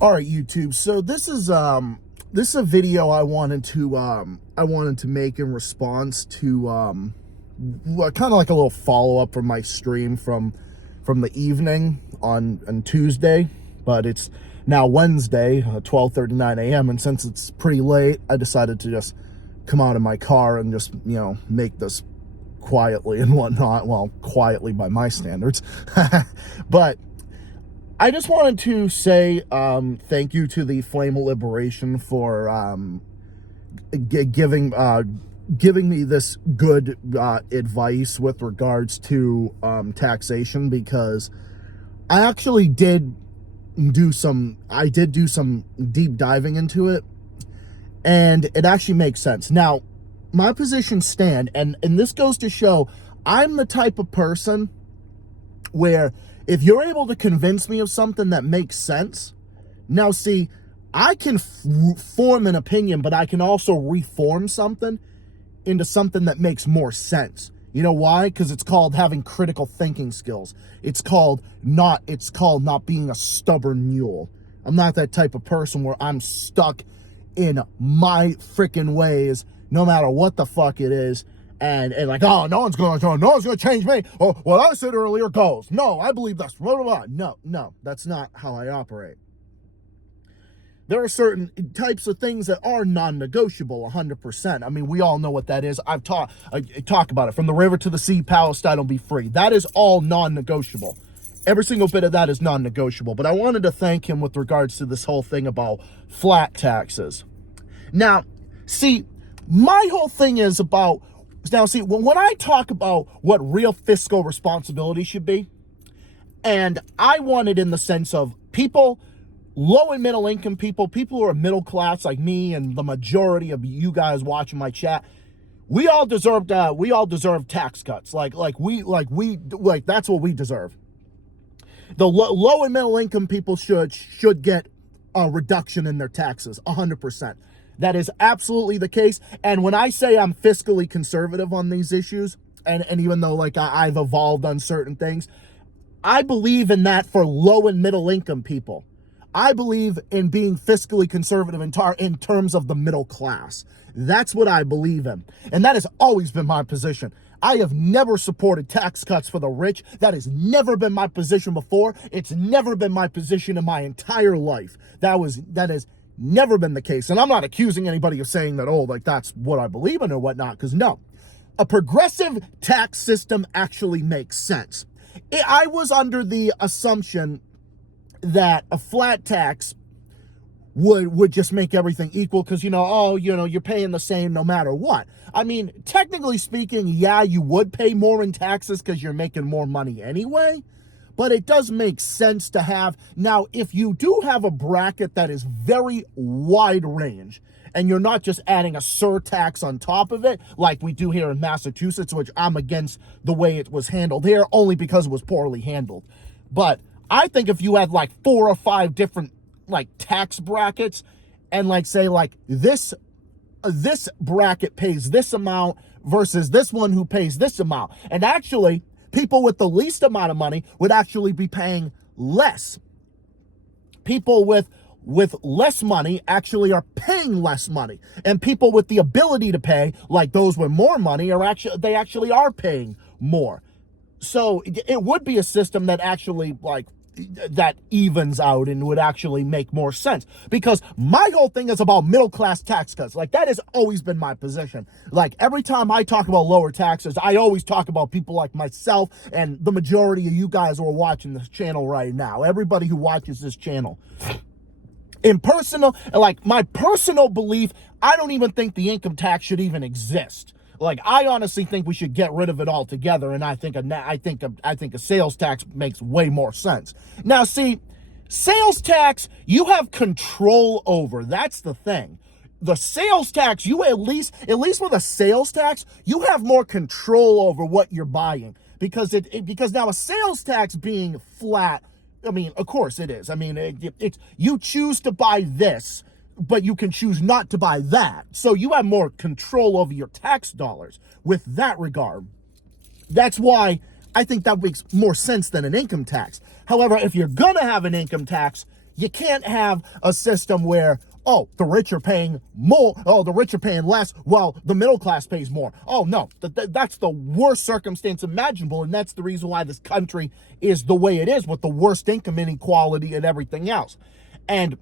All right, YouTube. So this is a video I wanted to make in response to kind of like a little follow up from my stream from the evening on Tuesday, but it's now Wednesday, 12:39 a.m. and since it's pretty late, I decided to just come out of my car and just make this quietly and whatnot. Well, quietly by my standards, but I just wanted to say thank you to the Flame of Liberation for giving me this good advice with regards to taxation, because I actually did do some deep diving into it, and it actually makes sense. Now, my position stand, and this goes to show I'm the type of person where if you're able to convince me of something that makes sense, now see, I can form an opinion, but I can also reform something into something that makes more sense. You know why? Because it's called having critical thinking skills. It's called not being a stubborn mule. I'm not that type of person where I'm stuck in my freaking ways, no matter what the fuck it is. And like, oh, no one's gonna change me. Or what I said earlier goes. No, I believe this. Blah, blah, blah. No, that's not how I operate. There are certain types of things that are non-negotiable, 100%. I mean, we all know what that is. I talk about it. From the river to the sea, Palestine will be free. That is all non-negotiable. Every single bit of that is non-negotiable. But I wanted to thank him with regards to this whole thing about flat taxes. Now, see, my whole thing is about... Now, see, when I talk about what real fiscal responsibility should be, and I want it in the sense of people, low and middle income people who are middle class like me and the majority of you guys watching my chat, we all deserve tax cuts. Like that's what we deserve. The low and middle income people should get a reduction in their taxes, 100%. That is absolutely the case. And when I say I'm fiscally conservative on these issues, and even though like I've evolved on certain things, I believe in that for low and middle income people. I believe in being fiscally conservative in terms of the middle class. That's what I believe in. And that has always been my position. I have never supported tax cuts for the rich. That has never been my position before. It's never been my position in my entire life. That is never been the case. And I'm not accusing anybody of saying that, oh, like that's what I believe in or whatnot, because no. A progressive tax system actually makes sense. I was under the assumption that a flat tax would just make everything equal because, you're paying the same no matter what. I mean, technically speaking, yeah, you would pay more in taxes because you're making more money anyway. But it does make sense to have. Now, if you do have a bracket that is very wide range, and you're not just adding a surtax on top of it, like we do here in Massachusetts, which I'm against the way it was handled here, only because it was poorly handled. But I think if you had like 4 or 5 different like tax brackets, and like say like this bracket pays this amount versus this one who pays this amount, and actually people with the least amount of money would actually be paying less. People with less money actually are paying less money. And people with the ability to pay, like those with more money, actually are paying more. So it would be a system that actually that evens out and would actually make more sense, because my whole thing is about middle class tax cuts. Like that has always been my position. Like every time I talk about lower taxes, I always talk about people like myself and the majority of you guys who are watching this channel right now, everybody who watches this channel. My personal belief, I don't even think the income tax should even exist. Like, I honestly think we should get rid of it altogether, and I think a sales tax makes way more sense. Now, see, sales tax, you have control over. That's the thing. The sales tax, you at least with a sales tax, you have more control over what you're buying, because now a sales tax being flat, I mean, of course it is. I mean, it's you choose to buy this, but you can choose not to buy that. So you have more control over your tax dollars with that regard. That's why I think that makes more sense than an income tax. However, if you're going to have an income tax, You can't have a system where, oh, the rich are paying more, oh, the rich are paying less, while the middle class pays more. Oh, no, that's the worst circumstance imaginable, and that's the reason why this country is the way it is, with the worst income inequality and everything else. And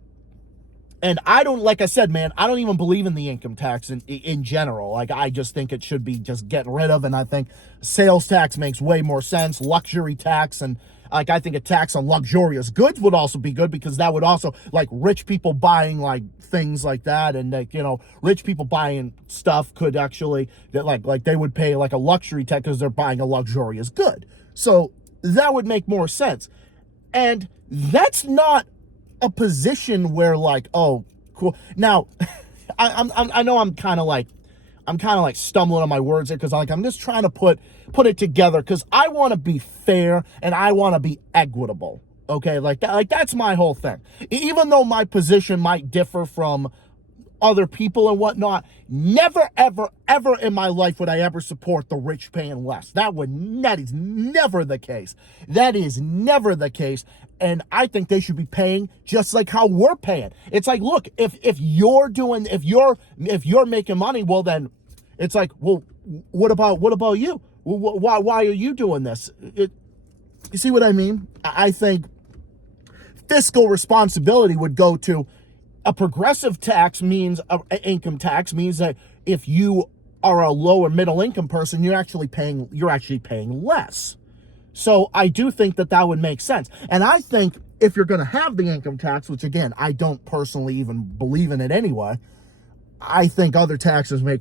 I don't, like I said, man, I don't even believe in the income tax in general. Like, I just think it should be just getting rid of, and I think sales tax makes way more sense, luxury tax, and like, I think a tax on luxurious goods would also be good, because that would also, like, rich people buying, like, things like that, and, like, you know, rich people buying stuff could actually, like they would pay, like, a luxury tax because they're buying a luxurious good. So that would make more sense. And that's not a position where, like, oh, cool. Now, I know I'm kind of like stumbling on my words here, because I'm just trying to put it together, because I want to be fair and I want to be equitable. Okay, like that's my whole thing. Even though my position might differ from other people and whatnot, never, ever, ever in my life would I ever support the rich paying less. That is never the case. That is never the case. And I think they should be paying just like how we're paying. It's like, look, if you're making money, well, then it's like, well, what about you? Why are you doing this? You see what I mean? I think fiscal responsibility would go to a progressive tax. Means income tax means that if you are a lower middle income person, you're actually paying less. So I do think that would make sense. And I think if you're going to have the income tax, which again, I don't personally even believe in it anyway, I think other taxes make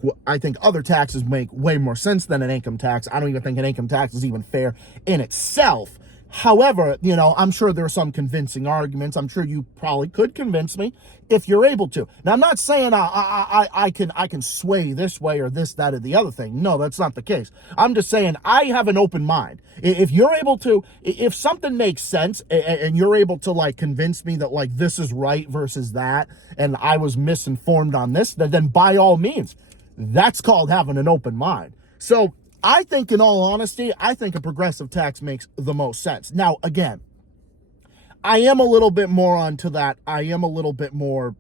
way more sense than an income tax. I don't even think an income tax is even fair in itself. However, you know, I'm sure there are some convincing arguments. I'm sure you probably could convince me if you're able to. Now, I'm not saying I can sway this way or this, that, or the other thing. No, that's not the case. I'm just saying I have an open mind. If you're able to, if something makes sense and you're able to, like, convince me that, like, this is right versus that, and I was misinformed on this, then by all means, that's called having an open mind. So I think, in all honesty, I think a progressive tax makes the most sense. Now, again, I am a little bit more onto that. I am a little bit more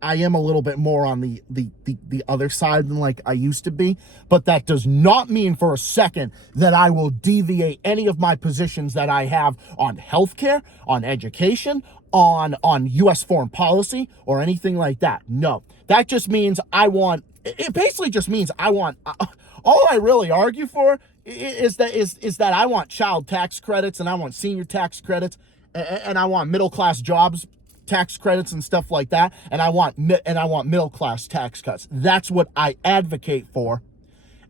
on the other side than, like, I used to be. But that does not mean for a second that I will deviate any of my positions that I have on healthcare, on education, on U.S. foreign policy, or anything like that. No, that just means it basically just means all I really argue for is that I want child tax credits, and I want senior tax credits, and I want middle class jobs tax credits and stuff like that, and I want middle class tax cuts. That's what I advocate for.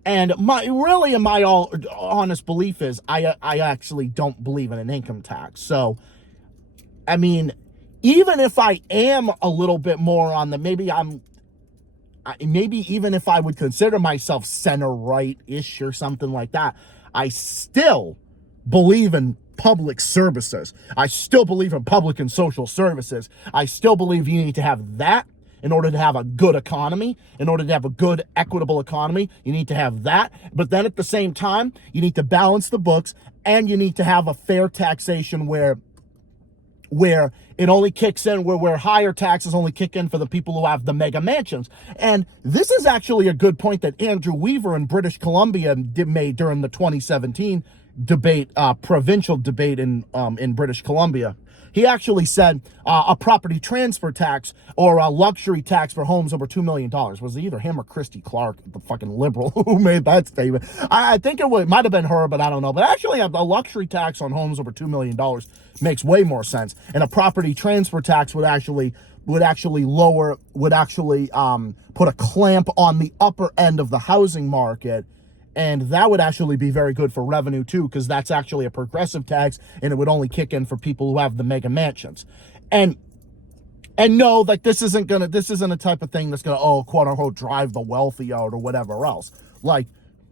And my all honest belief is I actually don't believe in an income tax. So, I mean, even if I am a little bit more on the, maybe even if I would consider myself center right-ish or something like that, I still believe in public services. I still believe in public and social services. I still believe you need to have that in order to have a good economy. In order to have a good, equitable economy, you need to have that. But then at the same time, you need to balance the books, and you need to have a fair taxation where it only kicks in, where higher taxes only kick in for the people who have the mega mansions. And this is actually a good point that Andrew Weaver in British Columbia made during the 2017 provincial debate in British Columbia. He actually said a property transfer tax or a luxury tax for homes over $2 million. Was it either him or Christy Clark, the fucking liberal, who made that statement? I think it might have been her, but I don't know. But actually, a luxury tax on homes over $2 million makes way more sense. And a property transfer tax would actually put a clamp on the upper end of the housing market. And that would actually be very good for revenue too, because that's actually a progressive tax, and it would only kick in for people who have the mega mansions. And no, like, this isn't a type of thing that's gonna, quote unquote, drive the wealthy out or whatever else. Like,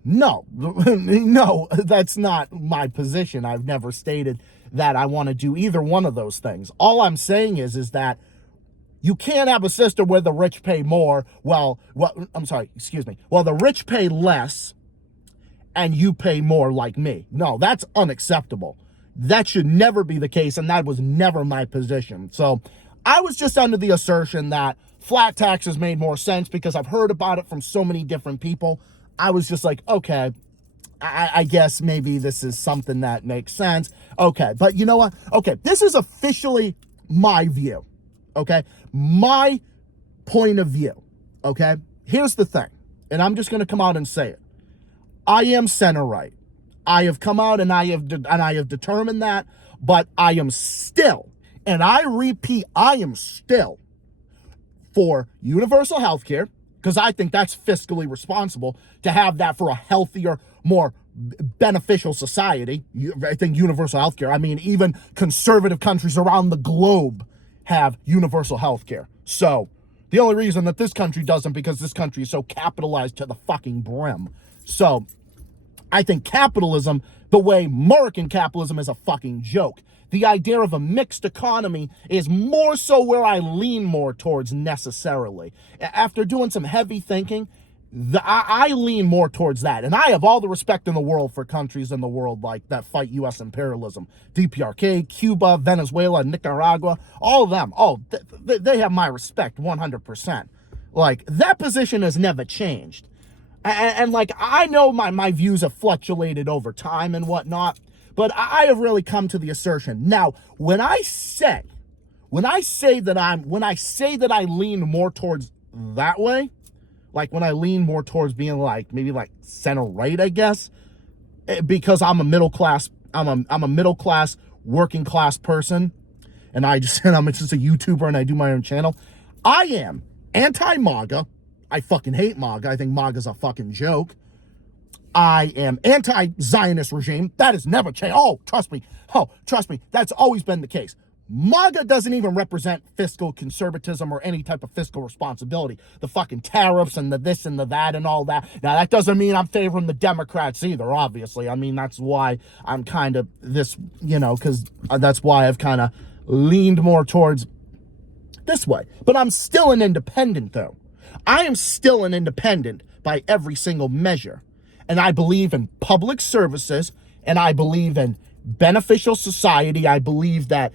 no, no, that's not my position. I've never stated that I want to do either one of those things. All I'm saying is that you can't have a system where the rich pay more, while the rich pay less and you pay more like me. No, that's unacceptable. That should never be the case, and that was never my position. So I was just under the assertion that flat taxes made more sense because I've heard about it from so many different people. I was just like, okay, I guess maybe this is something that makes sense. Okay, but you know what? Okay, this is officially my view. Okay, my point of view. Okay, here's the thing, and I'm just going to come out and say it. I am center right. I have come out and I have determined that, but I am still, and I repeat, I am still for universal health care, because I think that's fiscally responsible to have that for a healthier, more beneficial society. I think universal health care, I mean, even conservative countries around the globe have universal health care. So the only reason that this country doesn't, because this country is so capitalized to the fucking brim. So I think capitalism, the way MURICA capitalism, is a fucking joke. The idea of a mixed economy is more so where I lean more towards necessarily. After doing some heavy thinking, I lean more towards that. And I have all the respect in the world for countries in the world like that fight U.S. imperialism. DPRK, Cuba, Venezuela, Nicaragua, all of them. Oh, they have my respect 100%. Like, that position has never changed. And like, I know my views have fluctuated over time and whatnot, but I have really come to the assertion. Now, when I say that I lean more towards that way, like when I lean more towards being like, maybe like center right, I guess, because I'm a middle class working class person, and I'm just a YouTuber and I do my own channel. I am anti-MAGA. I fucking hate MAGA. I think MAGA's a fucking joke. I am anti-Zionist regime. That has never changed. Oh, trust me. That's always been the case. MAGA doesn't even represent fiscal conservatism or any type of fiscal responsibility. The fucking tariffs and the this and the that and all that. Now, that doesn't mean I'm favoring the Democrats either, obviously. I mean, that's why I'm kind of this, because that's why I've kind of leaned more towards this way. But I'm still an independent, though. I am still an independent by every single measure. And I believe in public services, and I believe in beneficial society. I believe that,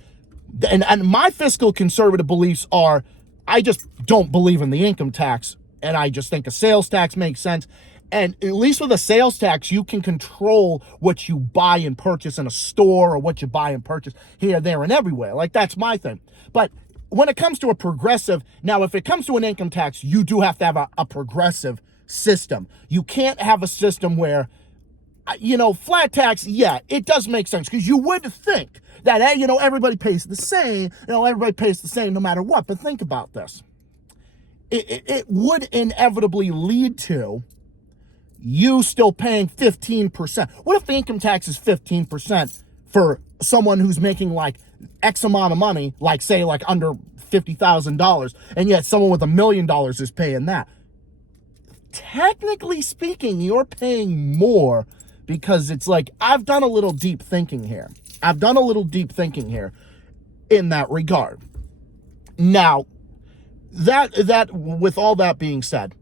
and my fiscal conservative beliefs are, I just don't believe in the income tax, and I just think a sales tax makes sense. And at least with a sales tax, you can control what you buy and purchase in a store, or what you buy and purchase here, there, and everywhere. Like, that's my thing. But when it comes to a progressive, now, if it comes to an income tax, you do have to have a progressive system. You can't have a system where, flat tax, yeah, it does make sense, because you would think that, everybody pays the same, everybody pays the same no matter what. But think about this. It would inevitably lead to you still paying 15%. What if the income tax is 15% for someone who's making like X amount of money, like say like under $50,000, and yet someone with $1 million is paying that? Technically speaking, you're paying more, because it's like, I've done a little deep thinking here. In that regard. Now, that with all that being said,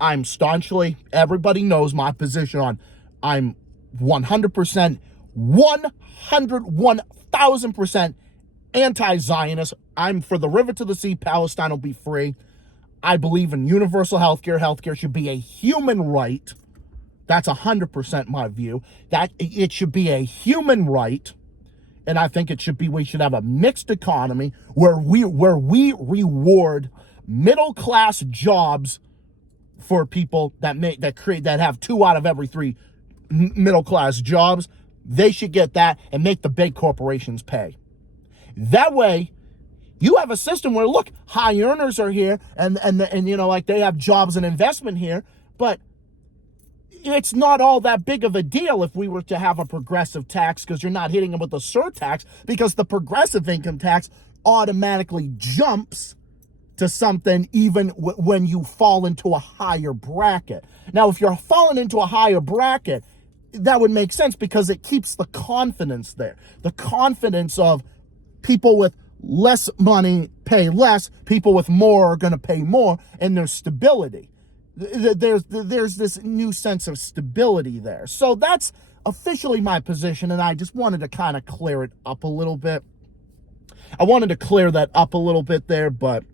I'm staunchly, everybody knows my position on, I'm 100%, 1,000% anti-Zionist. I'm for the river to the sea, Palestine will be free. I believe in universal healthcare. Healthcare should be a human right. That's 100% my view. That it should be a human right. And I think we should have a mixed economy where we reward middle-class jobs for people that have 2 out of every 3 middle-class jobs. They should get that and make the big corporations pay. That way, you have a system where, look, high earners are here and like they have jobs and investment here, but it's not all that big of a deal if we were to have a progressive tax, because you're not hitting them with a surtax, because the progressive income tax automatically jumps to something even when you fall into a higher bracket. Now, if you're falling into a higher bracket, that would make sense, because it keeps the confidence there. The confidence of people with less money pay less, people with more are going to pay more, and there's stability. There's this new sense of stability there. So that's officially my position, and I just wanted to kind of clear it up a little bit. I wanted to clear that up a little bit there, but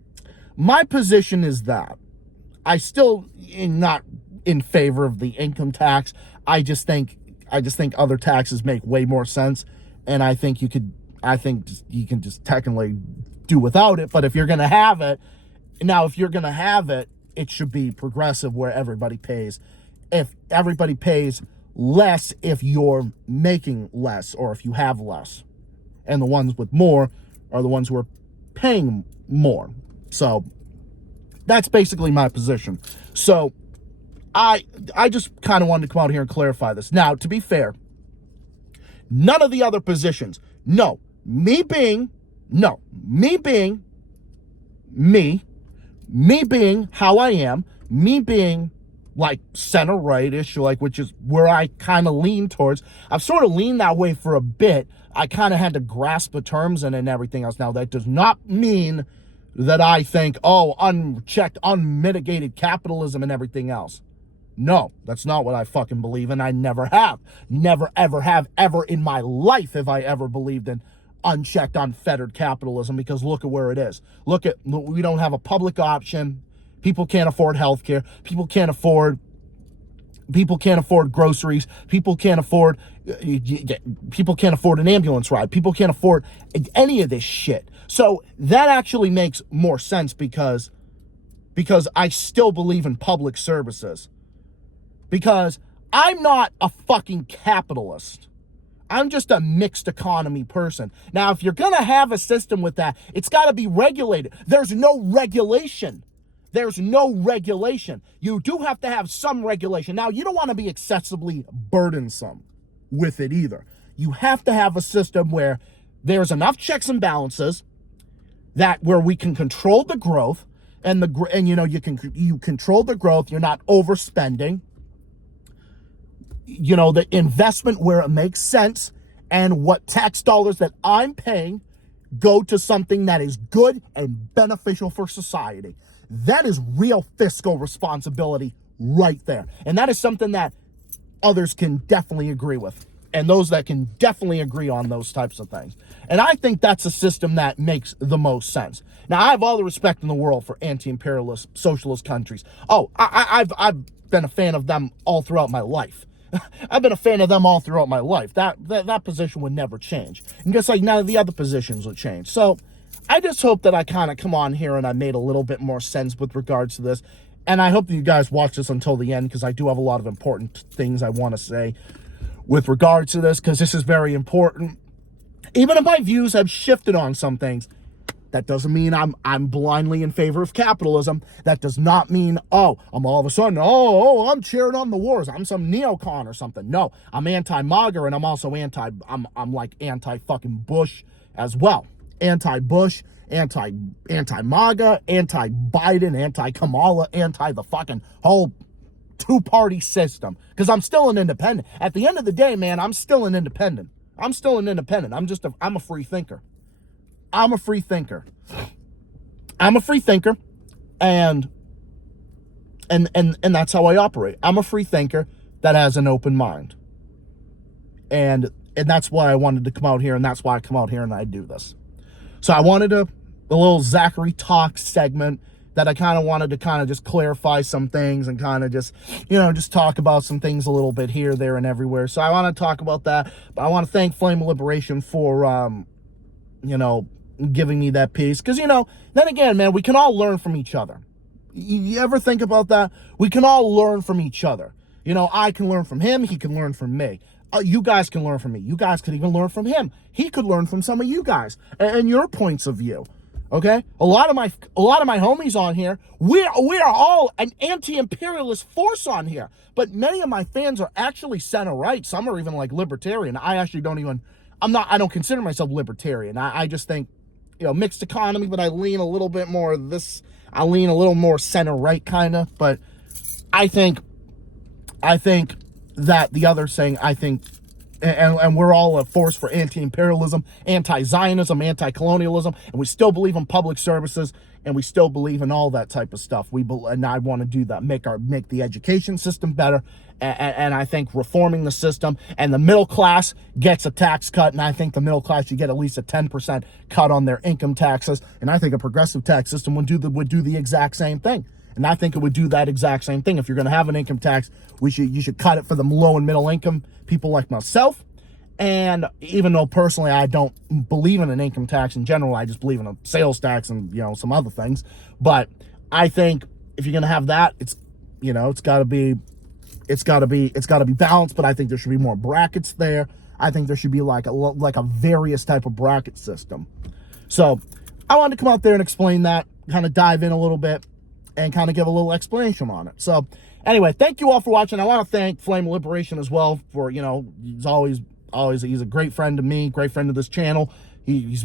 my position is that I still am not in favor of the income tax. I just think other taxes make way more sense, and I think you can just technically do without it. But if you're going to have it, it should be progressive where everybody pays. If everybody pays less if you're making less or if you have less. And the ones with more are the ones who are paying more. So that's basically my position. So I just kind of wanted to come out here and clarify this. Now, to be fair, none of the other positions, me being how I am, me being like center right-ish, like, which is where I kind of lean towards. I've sort of leaned that way for a bit. I kind of had to grasp the terms and everything else. Now, that does not mean that I think, unchecked, unmitigated capitalism and everything else. No, that's not what I fucking believe, and I never have. Never, ever have, ever in my life have I ever believed in unchecked, unfettered capitalism, because look at where it is. We don't have a public option. People can't afford healthcare. People can't afford groceries. People can't afford an ambulance ride. People can't afford any of this shit. So that actually makes more sense because I still believe in public services. Because I'm not a fucking capitalist. I'm just a mixed economy person. Now, if you're going to have a system with that, it's got to be regulated. There's no regulation. You do have to have some regulation. Now, you don't want to be excessively burdensome with it either. You have to have a system where there's enough checks and balances where we can control the growth you control the growth. You're not overspending. The investment where it makes sense, and what tax dollars that I'm paying go to something that is good and beneficial for society. That is real fiscal responsibility right there. And that is something that others can definitely agree with. And those that can definitely agree on those types of things. And I think that's a system that makes the most sense. Now, I have all the respect in the world for anti-imperialist socialist countries. I've been a fan of them all throughout my life. That position would never change. And just like none of the other positions would change. So I just hope that I kind of come on here and I made a little bit more sense with regards to this. And I hope that you guys watch this until the end, because I do have a lot of important things I want to say with regards to this, because this is very important. Even if my views have shifted on some things, that doesn't mean I'm blindly in favor of capitalism. That does not mean, I'm all of a sudden, I'm cheering on the wars. I'm some neocon or something. No, I'm anti-MAGA, and I'm also I'm like anti-fucking Bush as well. Anti-Bush, anti-MAGA, anti-Biden, anti-Kamala, anti the fucking whole two-party system. Because I'm still an independent. At the end of the day, man, I'm still an independent. I'm a free thinker. I'm a free thinker, and that's how I operate. I'm a free thinker that has an open mind, and that's why I wanted to come out here, and that's why I come out here and I do this. So I wanted a little Zachary talk segment that I kind of wanted to kind of just clarify some things and kind of just talk about some things a little bit here, there, and everywhere. So I want to talk about that, but I want to thank Flame of Liberation for giving me that piece, because then again, man, we can all learn from each other. You ever think about that? We can all learn from each other. I can learn from him, he can learn from me. You guys can learn from me. You guys could even learn from him. He could learn from some of you guys and your points of view. Okay, a lot of my homies on here, we are all an anti-imperialist force on here, but many of my fans are actually center right. Some are even like libertarian. I actually I don't consider myself libertarian. I just think, mixed economy, but I lean a little bit more I lean a little more center right kind of, but I think that the other saying, I think and we're all a force for anti-imperialism, anti-Zionism, anti-colonialism, and we still believe in public services, and we still believe in all that type of stuff. And I want to do that, make the education system better, and I think reforming the system, and the middle class gets a tax cut, and I think the middle class should get at least a 10% cut on their income taxes, and I think a progressive tax system would do the exact same thing. And I think it would do that exact same thing. If you're going to have an income tax, you should cut it for the low and middle income people like myself. And even though personally I don't believe in an income tax in general, I just believe in a sales tax and some other things. But I think if you're going to have that, it's got to be balanced. But I think there should be more brackets there. I think there should be like a various type of bracket system. So I wanted to come out there and explain that, kind of dive in a little bit, and kind of give a little explanation on it. So anyway, thank you all for watching. I want to thank Flame of Liberation as well for, he's a great friend to me, great friend to this channel. He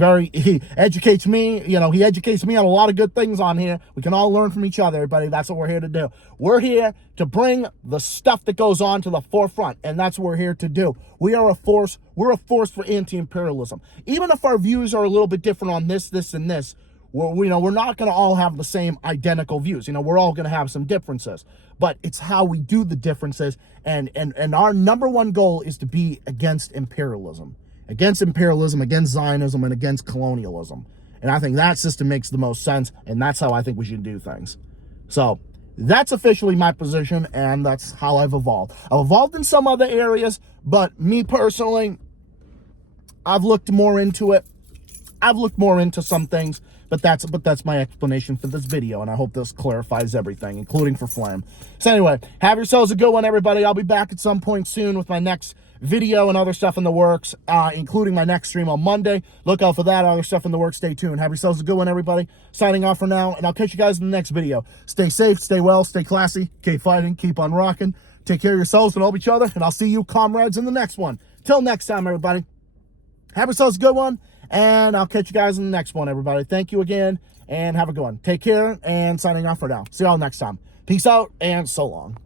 educates me, he educates me on a lot of good things on here. We can all learn from each other, everybody. That's what we're here to do. We're here to bring the stuff that goes on to the forefront, and that's what we're here to do. We're a force for anti-imperialism. Even if our views are a little bit different on this, and this, we're not going to all have the same identical views. We're all going to have some differences, but it's how we do the differences. And our number one goal is to be against imperialism, against Zionism, and against colonialism. And I think that system makes the most sense. And that's how I think we should do things. So that's officially my position. And that's how I've evolved. I've evolved in some other areas, but me personally, I've looked more into it. I've looked more into some things, but that's my explanation for this video, and I hope this clarifies everything, including for Flame. So anyway, have yourselves a good one, everybody. I'll be back at some point soon with my next video and other stuff in the works, including my next stream on Monday. Look out for that, other stuff in the works. Stay tuned. Have yourselves a good one, everybody. Signing off for now, and I'll catch you guys in the next video. Stay safe, stay well, stay classy, keep fighting, keep on rocking. Take care of yourselves and all each other, and I'll see you, comrades, in the next one. Till next time, everybody. Have yourselves a good one. And I'll catch you guys in the next one, everybody. Thank you again, and have a good one. Take care, and signing off for now. See y'all next time. Peace out, and so long.